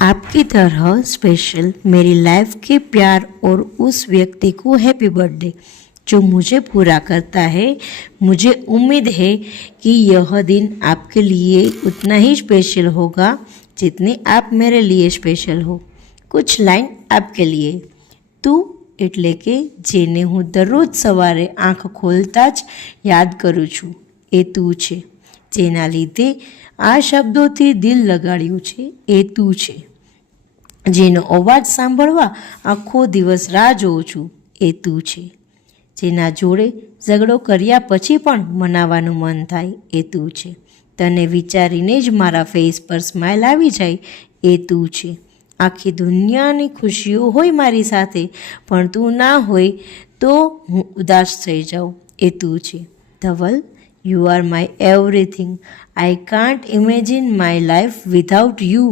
आपकी तरह स्पेशल मेरी लाइफ के प्यार और उस व्यक्ति को हैप्पी बर्थडे जो मुझे पूरा करता है। मुझे उम्मीद है कि यह दिन आपके लिए उतना ही स्पेशल होगा जितनी आप मेरे लिए स्पेशल हो। कुछ लाइन आपके लिए। તું એટલે કે જેને હું દરરોજ સવારે આંખ ખોલતા જ યાદ કરું છું એ તું છે, જેના લીધે આ શબ્દોથી દિલ લગાડ્યું છે એ તું છે, જેનો અવાજ સાંભળવા આખો દિવસ રાહ જોઉં છું એ તું છે, જેના જોડે ઝઘડો કર્યા પછી પણ મનાવવાનું મન થાય એ તું છે, તને વિચારીને જ મારા ફેસ પર સ્માઇલ આવી જાય એ તું છે, આખી દુનિયાની ખુશીઓ હોય મારી સાથે પણ તું ના હોય તો હું ઉદાસ થઈ જાઉં એ તું છે. Dhaval, you are my everything. I can't imagine my life without you.